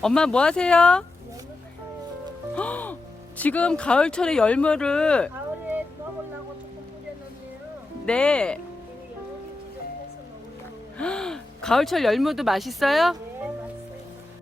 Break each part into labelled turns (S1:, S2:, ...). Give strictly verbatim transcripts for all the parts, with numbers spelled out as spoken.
S1: 엄마 뭐 하세요? 헉, 지금 가을철에 열무를
S2: 가을에 먹으려고 조금 뿌려놨네요.
S1: 네.
S2: 이게 열무김치 좀 해서 먹으려고.
S1: 가을철 열무도 맛있어요?
S2: 네, 맛있어요.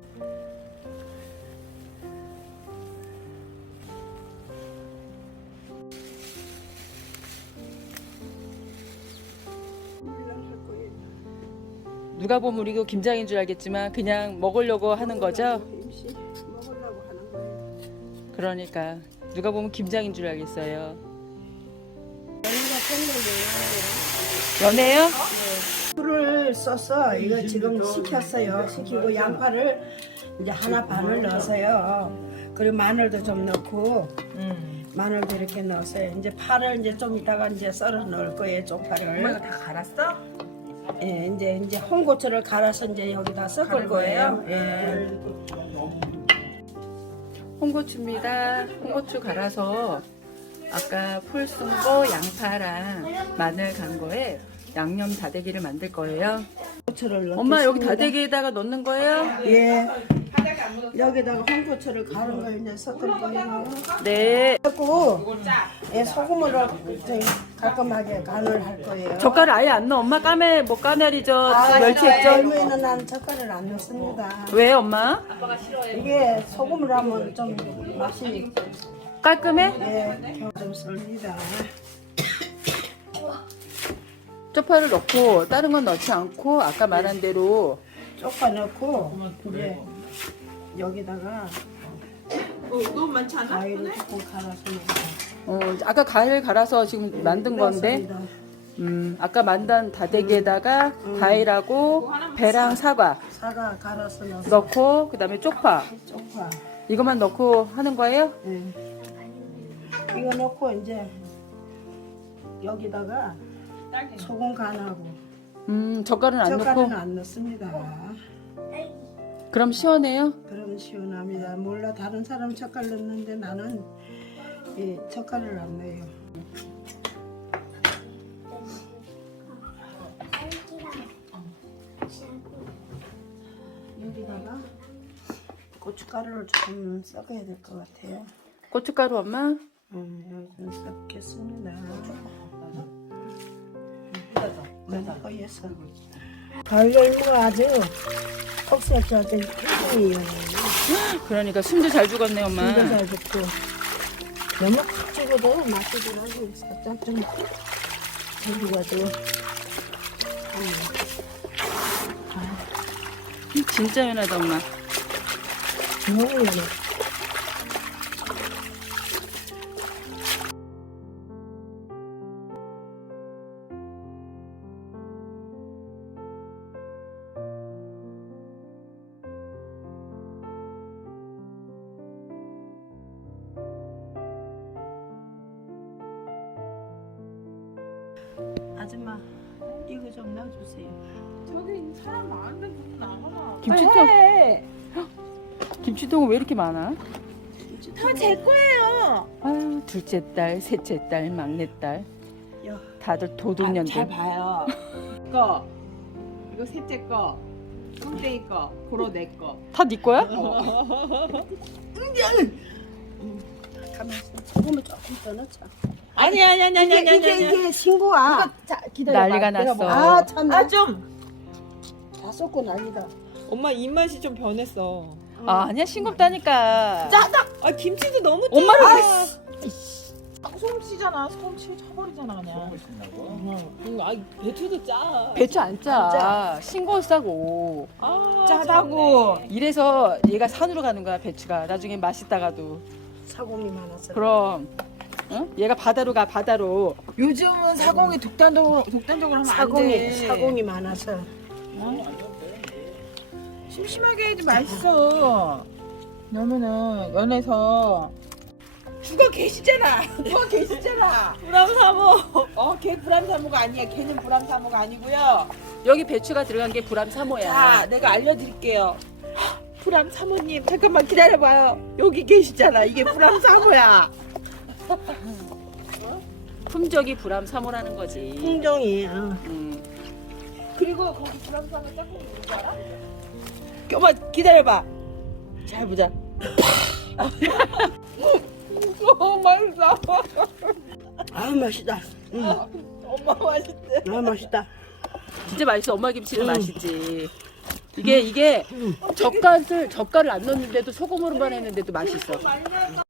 S1: 누가 보면 우리 이거 김장인 줄 알겠지만 그냥 먹으려고 하는 거죠?
S2: 임시 먹으려고 하는 거예요.
S1: 그러니까 누가 보면 김장인 줄 알겠어요.
S2: 열무가 땡겨내요.
S1: 연해요?
S2: 물을 써서 이거 지금 식혔어요. 식히고 양파를 이제 하나 반을 넣어서요. 그리고 마늘도 좀 넣고
S3: 음.
S2: 마늘도 이렇게 넣었어요. 이제 파를 이제 좀 이따가 이제 썰어 넣을 거예요. 쪽파를.
S3: 엄마가 다 갈았어?
S2: 예, 이제 이제 홍고추를 갈아서 이제 여기다 섞을
S3: 갈을
S2: 거예요.
S3: 거예요?
S2: 예.
S1: 홍고추입니다. 홍고추 갈아서 아까 풀 쓴 거 양파랑 마늘 간 거에 양념 다대기를 만들 거예요.
S2: 고추를 넣겠습니다.
S1: 엄마 여기 다대기에다가 넣는 거예요?
S2: 예. 여기다가 홍고추를 갈은 거 이제 섞을 거예요.
S1: 네.
S2: 그리고 예, 소금으로 이제 깔끔하게 간을 할 거예요.
S1: 젓갈을 아예 안 넣어. 엄마 까메 뭐 까메리죠?
S2: 아,
S1: 멸치액젓.
S2: 열무에는 난 젓갈을 안 넣습니다.
S1: 왜 엄마?
S2: 이게 소금으로 하면 좀 맛이
S1: 깔끔해?
S2: 예, 좀 씁니다.
S1: 쪽파를 넣고 다른 건 넣지 않고 아까 말한 대로
S2: 쪽파 넣고 이제 여기다가
S3: 어, 너무 많지 않아?
S2: 과일을 조금 갈아서 넣고
S1: 어, 아까 과일 갈아서 지금 만든 건데 음, 아까 만든 다대기에다가 과일하고 배랑 사과
S2: 사과 갈아서 넣어서
S1: 넣고 그다음에 쪽파
S2: 쪽파
S1: 이것만 넣고 하는 거예요?
S2: 예. 이거 넣고 이제 여기다가 소금 간하고
S1: 음, 젓갈은 안
S2: 젓갈은
S1: 넣고
S2: 안 넣습니다.
S1: 그럼 시원해요?
S2: 그럼 시원합니다. 몰라 다른 사람 젓갈 넣는데 나는 이 젓갈을 안 넣어요. 여기다가 고춧가루를 좀 섞어야 될 것 같아요.
S1: 고춧가루 엄마?
S2: 음, 여기 좀 섞겠습니다. 거기에서 가을 열무가 아주 폭삭하게 풍성해요.
S1: 그러니까 숨도 잘 죽었네 엄마.
S2: 진짜 잘 듣고 너무 팍 죽어도 맛이 들어가고 살짝 좀 죽어가지고
S1: 진짜 연하다 엄마.
S2: 너무 연해. 아줌마 이거 좀 넣어주세요.
S3: 저기 사람 많은데 좀 나가봐.
S1: 김치통 김치통은 왜 이렇게 많아?
S3: 다 제 거예요.
S1: 아유 둘째 딸, 셋째 딸, 막내 딸
S2: 야,
S1: 다들
S3: 아,
S1: 도둑년들.
S3: 잘 봐요. 이거 이거 셋째 거, 뚱땡이 거, 고로 내 거.
S1: 다 네 거야?
S2: 가만 있어. 소금을 조금 더 넣자.
S3: 아니 아니 아니 아니
S2: 이게,
S3: 아니
S2: 이게,
S3: 아니.
S2: 이게 신고야.
S3: 자 기다려.
S1: 난리가 났어.
S2: 아, 참.
S3: 아 좀.
S2: 다 쏟고 난리다.
S3: 엄마 입맛이 좀 변했어.
S1: 아 아니야 싱겁다니까.
S3: 짜다. 아 김치도 너무 짜.
S1: 엄마를 왜-
S3: 아, 소금 치잖아. 소금 치 쳐버리잖아 그냥. 소금을 친다고? 응. 아 배추도 짜.
S1: 배추 안 짜. 싱거워 싸고.
S3: 아,
S2: 짜다고.
S3: 참네.
S1: 이래서 얘가 산으로 가는 거야 배추가. 나중에 맛있다가도.
S2: 사공이 많아서.
S1: 그럼 응? 얘가 바다로 가 바다로.
S3: 요즘은 사공이 독단적으로 독단적으로 하면 안
S2: 사공이
S3: 돼.
S2: 사공이 많아서.
S3: 심심하게 해도 맛있어. 그러면은 연해서 죽어 계시잖아. 누워 계시잖아. 불암사모. 어, 걔 불암사모가 아니야. 걔는 불암사모가 아니고요.
S1: 여기 배추가 들어간 게 불암사모야.
S3: 자, 내가 알려드릴게요. 불암사모님 잠깐만 기다려봐요. 여기 계시잖아. 이게 불암사모야.
S1: 품적이 불암사모라는 거지.
S2: 풍정이. 어.
S1: 음.
S3: 그리고 거기 불암사모 짝꿍이 누구 알아? 엄마 기다려봐.
S1: 잘 보자.
S3: 너무 맛있어.
S2: 아 맛있다. 응.
S3: 엄마 맛있대.
S2: 아 맛있다.
S1: 진짜 맛있어. 엄마 김치는
S2: 음.
S1: 맛있지. 이게 이게 젓갈을 젓갈을 안 넣었는데도 소금으로만 했는데도 맛있어.